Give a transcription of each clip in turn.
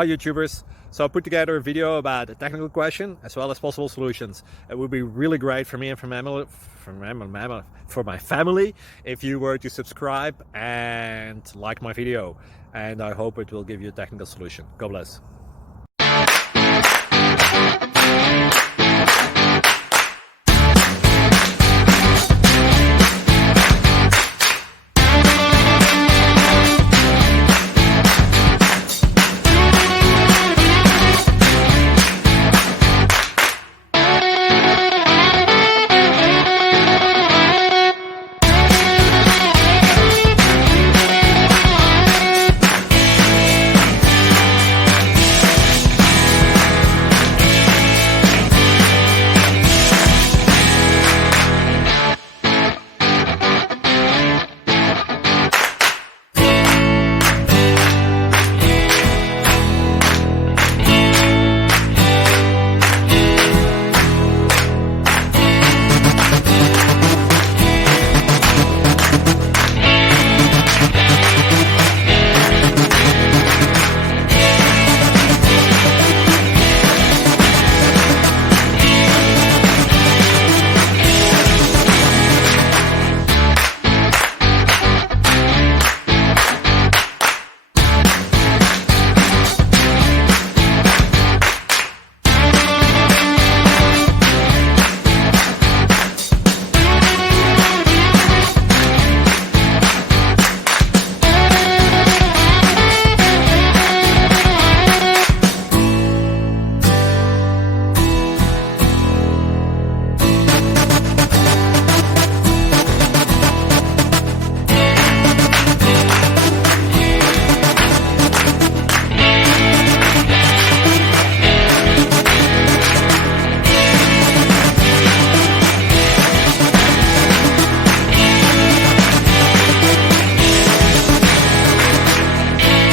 Hi YouTubers! So I put together a video about a technical question as well as possible solutions. It would be really great for me and for my family if you were to subscribe and like my video, and I hope it will give you a technical solution. God bless.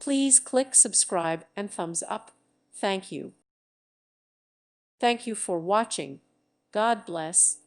Please click subscribe and thumbs up. Thank you. Thank you for watching. God bless.